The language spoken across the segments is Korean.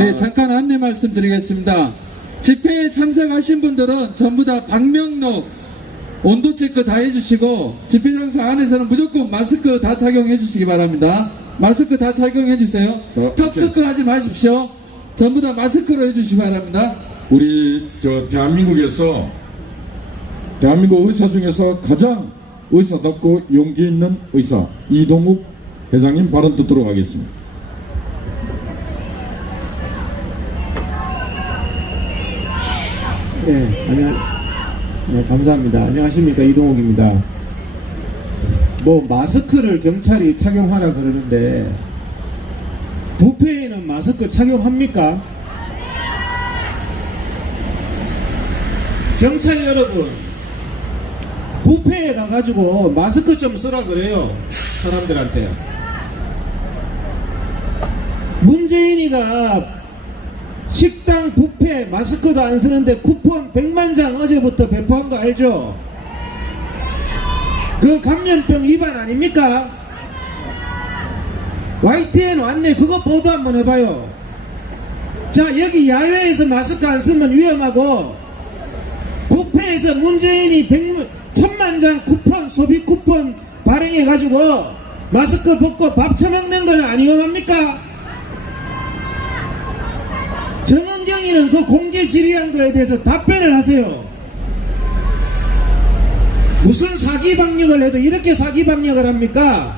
네, 잠깐 안내 말씀드리겠습니다. 집회에 참석하신 분들은 전부 다 방명록 온도 체크 다 해주시고 집회 장소 안에서는 무조건 마스크 다 착용해 주시기 바랍니다. 마스크 다 착용해 주세요. 턱스크 하지 마십시오. 전부 다 마스크로 해주시기 바랍니다. 우리 대한민국에서 대한민국 의사 중에서 가장 의사답고 용기 있는 의사 이동욱 회장님 발언 듣도록 하겠습니다. 네, 감사합니다. 안녕하십니까, 이동욱입니다. 마스크를 경찰이 착용하라 그러는데 부패에는 마스크 착용합니까? 경찰 여러분, 부패에 가가지고 마스크 좀 쓰라 그래요, 사람들한테. 문재인이가 식당 뷔페 마스크도 안 쓰는데 쿠폰 100만 장 어제부터 배포한 거 알죠? 그 감염병 위반 아닙니까? YTN 왔네. 그거 보도 한번 해봐요. 자, 여기 야외에서 마스크 안 쓰면 위험하고 뷔페에서 문재인이 1000만 장 쿠폰, 소비 쿠폰 발행해가지고 마스크 벗고 밥 처먹는 건 안 위험합니까? 정은경이는 그 공개 질의한 거에 대해서 답변을 하세요. 무슨 사기 방역을 해도 이렇게 사기 방역을 합니까?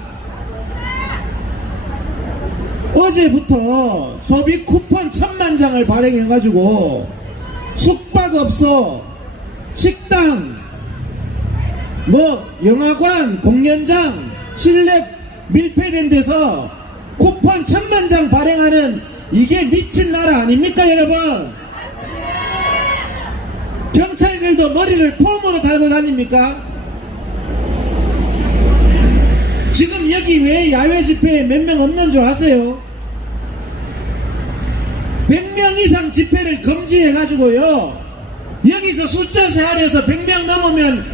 어제부터 소비 쿠폰 1000만 장을 발행해가지고 숙박업소, 식당, 영화관, 공연장, 실내 밀폐된 데서 쿠폰 1000만 장 발행하는 이게 미친 나라 아닙니까, 여러분? 경찰들도 머리를 폼으로 달고 다닙니까? 지금 여기 왜 야외 집회에 몇 명 없는 줄 아세요? 100명 이상 집회를 금지해가지고요, 여기서 숫자 세알해서 100명 넘으면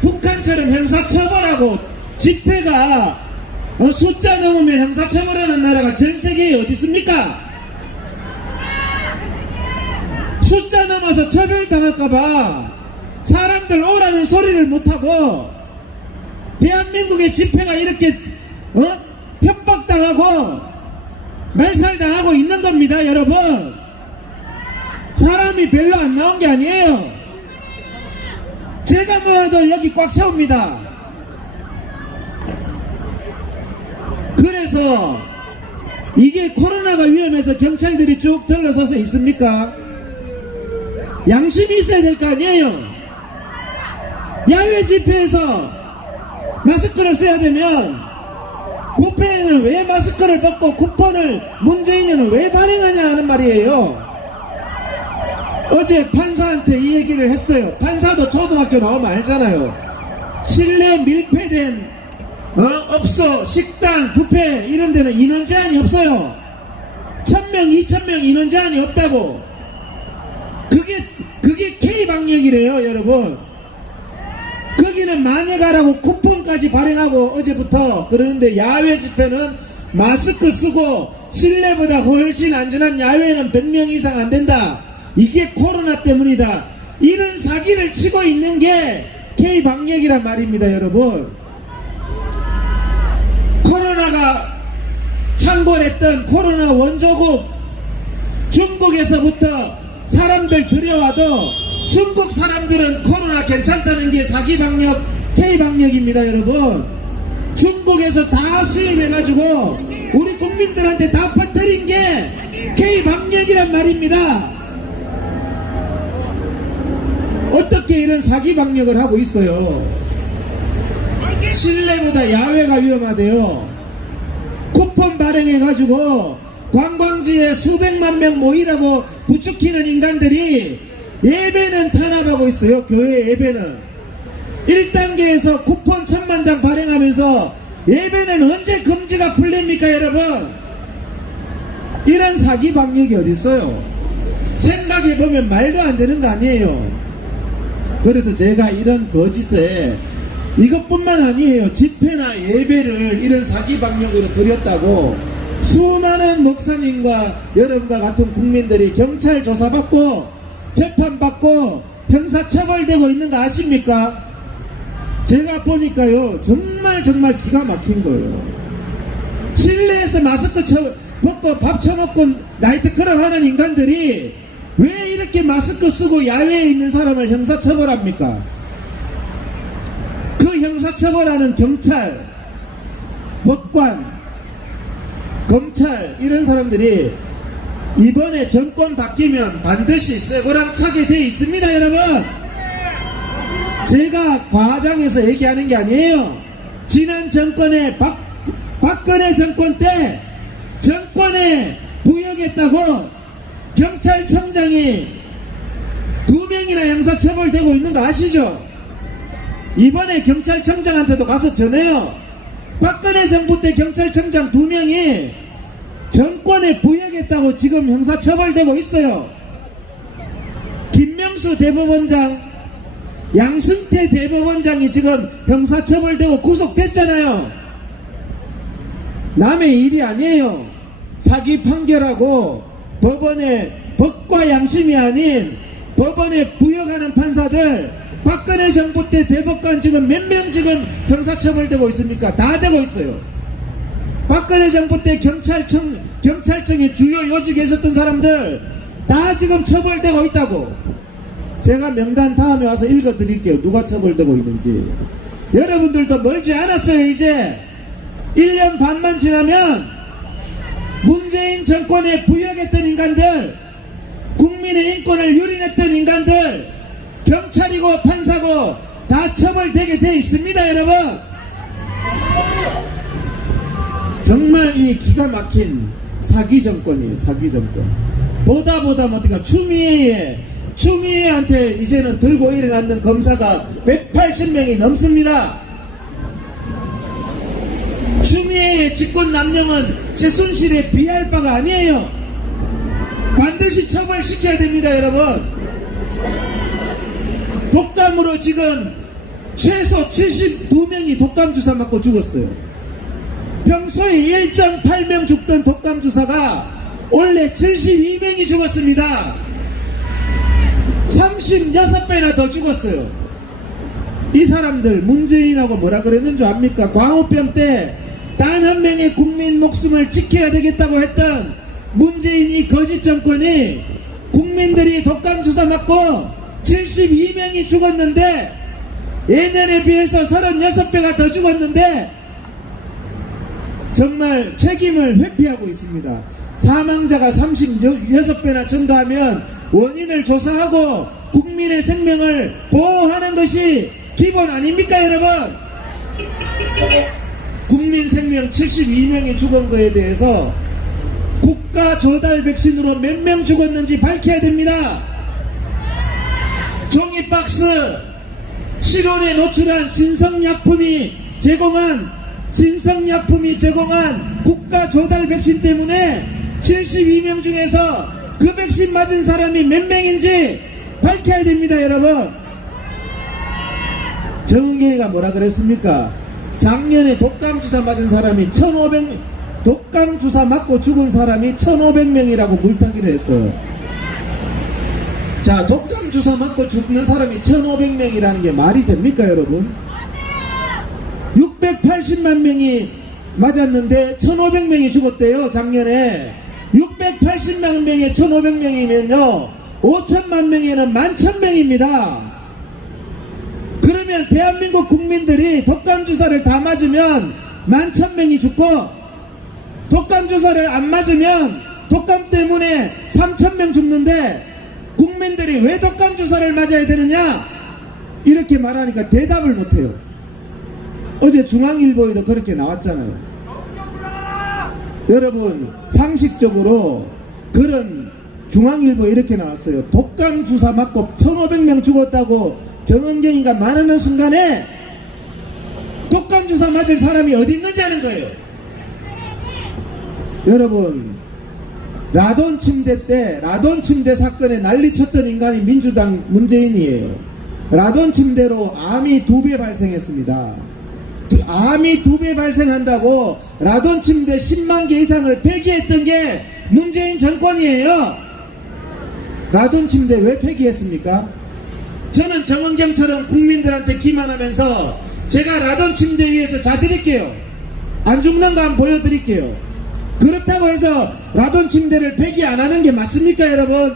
북한처럼 형사처벌하고, 집회가 숫자 넘으면 형사처벌하는 나라가 전세계에 어디 있습니까? 숫자 넘어서 처벌당할까봐 사람들 오라는 소리를 못하고 대한민국의 집회가 이렇게 협박당하고 말살당하고 있는 겁니다, 여러분. 사람이 별로 안 나온 게 아니에요. 제가 뭐라도 여기 꽉 채웁니다. 그래서 이게 코로나가 위험해서 경찰들이 쭉 들러서서 있습니까? 양심이 있어야 될 거 아니에요. 야외 집회에서 마스크를 써야 되면 뷔페에는 왜 마스크를 벗고 쿠폰을 문재인은 왜 발행하냐 하는 말이에요. 어제 판사한테 이 얘기를 했어요. 판사도 초등학교 나오면 알잖아요. 실내 밀폐된 업소, 식당, 뷔페 이런 데는 인원 제한이 없어요. 1000명, 2000명 인원 제한이 없다고. 그게 K방역이래요, 여러분. 거기는 많이 가라고 쿠폰까지 발행하고 어제부터 그러는데 야외 집회는 마스크 쓰고 실내보다 훨씬 안전한 야외는 100명 이상 안 된다. 이게 코로나 때문이다. 이런 사기를 치고 있는 게 K방역이란 말입니다, 여러분. 코로나가 창궐했던 코로나 원조국 중국에서부터 사람들 들여와도 중국 사람들은 코로나 괜찮다는 게 사기방역 K방역입니다, 여러분. 중국에서 다 수입해가지고 우리 국민들한테 다 퍼뜨린 게 K방역이란 말입니다. 어떻게 이런 사기방역을 하고 있어요? 실내보다 야외가 위험하대요. 쿠폰 발행해가지고 관광지에 수백만 명 모이라고 부추기는 인간들이 예배는 탄압하고 있어요. 교회 예배는 1단계에서 쿠폰 1000만 장 발행하면서 예배는 언제 금지가 풀립니까, 여러분? 이런 사기 방역이 어딨어요? 생각해보면 말도 안 되는 거 아니에요. 그래서 제가 이런 거짓에 이것뿐만 아니에요. 집회나 예배를 이런 사기 방역으로 드렸다고 수많은 목사님과 여러분과 같은 국민들이 경찰 조사받고 재판받고 형사처벌되고 있는 거 아십니까? 제가 보니까요 정말 기가 막힌 거예요. 실내에서 마스크 벗고 밥 쳐먹고 나이트클럽 하는 인간들이 왜 이렇게 마스크 쓰고 야외에 있는 사람을 형사처벌합니까? 그 형사처벌하는 경찰, 법관, 검찰 이런 사람들이 이번에 정권 바뀌면 반드시 쇠고랑 차게 돼 있습니다. 여러분, 제가 과장해서 얘기하는 게 아니에요. 지난 정권의 박근혜 정권 때 정권에 부역했다고 경찰청장이 2명이나 형사처벌되고 있는 거 아시죠? 이번에 경찰청장한테도 가서 전해요. 박근혜 정부 때 경찰청장 2명이 정권에 부역했다고 지금 형사처벌되고 있어요. 김명수 대법원장, 양승태 대법원장이 지금 형사처벌되고 구속됐잖아요. 남의 일이 아니에요. 사기 판결하고 법원의 법과 양심이 아닌 법원에 부역하는 판사들, 박근혜 정부 때 대법관 지금 몇 명 지금 형사처벌되고 있습니까? 다 되고 있어요. 박근혜 정부 때 경찰청의 주요 요직에 있었던 사람들 다 지금 처벌되고 있다고. 제가 명단 다음에 와서 읽어드릴게요. 누가 처벌되고 있는지. 여러분들도 멀지 않았어요. 이제 1년 반만 지나면 문재인 정권에 부역했던 인간들, 국민의 인권을 유린했던 인간들, 경찰이고 판사고 다 처벌되게 돼 있습니다. 여러분, 정말 이 기가 막힌 사기 정권이에요. 사기 정권. 보다 못하니까 추미애한테 이제는 들고 일어났는 검사가 180명이 넘습니다. 추미애의 직권남용은 최순실에 비할 바가 아니에요. 반드시 처벌시켜야 됩니다. 여러분, 독감으로 지금 최소 72명이 독감 주사 맞고 죽었어요. 평소에 1.8명 죽던 독감 주사가 원래 72명이 죽었습니다. 36배나 더 죽었어요. 이 사람들 문재인하고 뭐라 그랬는 줄 압니까? 광우병 때 단 한 명의 국민 목숨을 지켜야 되겠다고 했던 문재인이 거짓 정권이 국민들이 독감 주사 맞고 72명이 죽었는데 예년에 비해서 36배가 더 죽었는데 정말 책임을 회피하고 있습니다. 사망자가 36배나 증가하면 원인을 조사하고 국민의 생명을 보호하는 것이 기본 아닙니까? 여러분, 국민 생명 72명이 죽은 거에 대해서 국가 조달 백신으로 몇 명 죽었는지 밝혀야 됩니다. 종이박스 실온에 노출한 신성약품이 제공한 국가 조달 백신 때문에 72명 중에서 그 백신 맞은 사람이 몇 명인지 밝혀야 됩니다. 여러분, 정은경이가 뭐라 그랬습니까? 작년에 독감 주사 맞은 사람이 독감 주사 맞고 죽은 사람이 1,500명이라고 물타기를 했어요. 자, 독감 주사 맞고 죽는 사람이 1,500명이라는 게 말이 됩니까? 여러분, 680만 명이 맞았는데 1,500명이 죽었대요. 작년에 680만 명에 1,500명이면요 5천만 명에는 11,000명입니다. 그러면 대한민국 국민들이 독감 주사를 다 맞으면 11,000명이 죽고, 독감 주사를 안 맞으면 독감 때문에 3,000명 죽는데 국민들이 왜 독감 주사를 맞아야 되느냐 이렇게 말하니까 대답을 못해요. 어제 중앙일보에도 그렇게 나왔잖아요. 여러분, 상식적으로 그런 중앙일보에 이렇게 나왔어요. 독감 주사 맞고 1,500명 죽었다고 정은경이가 말하는 순간에 독감 주사 맞을 사람이 어디 있는지 아는 거예요. 여러분, 라돈 침대 사건에 난리 쳤던 인간이 민주당 문재인이에요. 라돈 침대로 암이 2배 발생했습니다. 암이 2배 발생한다고 라돈 침대 10만 개 이상을 폐기했던 게 문재인 정권이에요. 라돈 침대 왜 폐기했습니까? 저는 정은경처럼 국민들한테 기만하면서 제가 라돈 침대 위에서 자드릴게요. 안 죽는 거 한번 보여드릴게요. 그렇다고 해서 라돈 침대를 폐기 안 하는 게 맞습니까, 여러분?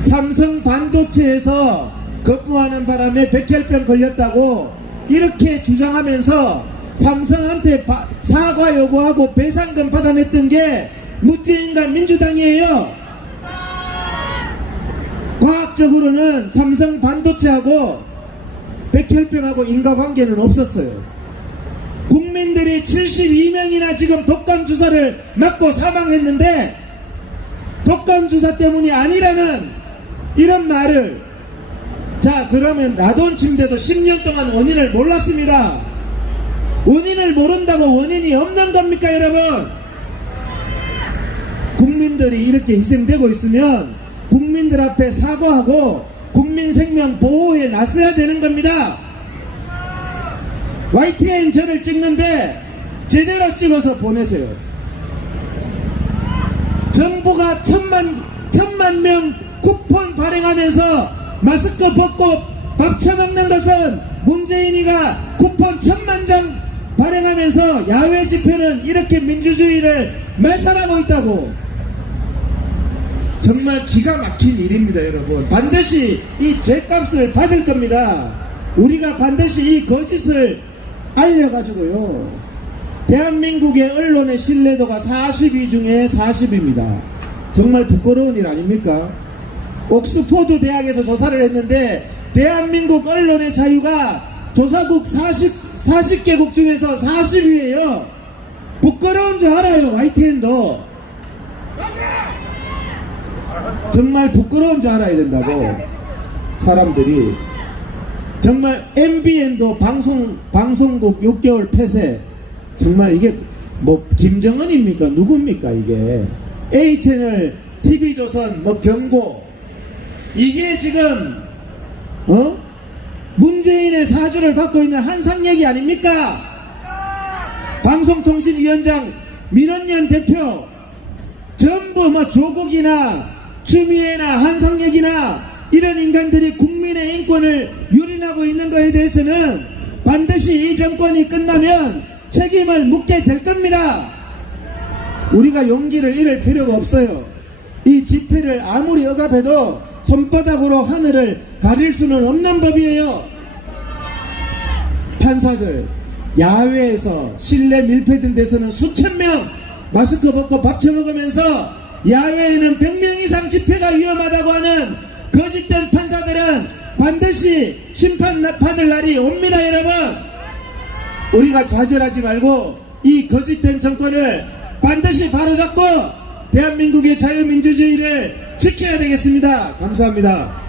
삼성 반도체에서 거부하는 바람에 백혈병 걸렸다고 이렇게 주장하면서 삼성한테 사과 요구하고 배상금 받아냈던 게 문재인과 민주당이에요. 과학적으로는 삼성 반도체하고 백혈병하고 인과관계는 없었어요. 국민들이 72명이나 지금 독감 주사를 맞고 사망했는데 독감 주사 때문이 아니라는 이런 말을, 자 그러면 라돈 침대도 10년 동안 원인을 몰랐습니다. 원인을 모른다고 원인이 없는 겁니까, 여러분? 국민들이 이렇게 희생되고 있으면 국민들 앞에 사과하고 국민 생명 보호에 나서야 되는 겁니다. YTN 저를 찍는데 제대로 찍어서 보내세요. 정부가 천만 명 쿠폰 발행하면서 마스크 벗고 밥 처먹는 것은 문재인이가 쿠폰 1000만 장 발행하면서 야외 집회는 이렇게 민주주의를 말살하고 있다고. 정말 기가 막힌 일입니다, 여러분. 반드시 이 죄값을 받을 겁니다. 우리가 반드시 이 거짓을 알려가지고요. 대한민국의 언론의 신뢰도가 42 중에 40입니다. 정말 부끄러운 일 아닙니까? 옥스포드 대학에서 조사를 했는데 대한민국 언론의 자유가 조사국 40개국 중에서 40위에요. 부끄러운 줄 알아요, YTN도. 정말 부끄러운 줄 알아야 된다고. 사람들이 정말 MBN도 방송국 6개월 폐쇄. 정말 이게 뭐 김정은입니까? 누굽니까 이게? A채널, TV조선, 뭐 경고, 이게 지금 문재인의 사주를 받고 있는 한상혁이 아닙니까? 방송통신위원장 민원연 대표, 전부 뭐 조국이나 추미애나 한상혁이나 이런 인간들이 국민의 인권을 유린하고 있는 것에 대해서는 반드시 이 정권이 끝나면 책임을 묻게 될 겁니다. 우리가 용기를 잃을 필요가 없어요. 이 집회를 아무리 억압해도 손바닥으로 하늘을 가릴 수는 없는 법이에요. 판사들, 야외에서 실내 밀폐된 데서는 수천 명 마스크 벗고 밥 처먹으면서 야외에는 100명 이상 집회가 위험하다고 하는 거짓된 판사들은 반드시 심판받을 날이 옵니다, 여러분. 우리가 좌절하지 말고 이 거짓된 정권을 반드시 바로잡고 대한민국의 자유민주주의를 지켜야 되겠습니다. 감사합니다.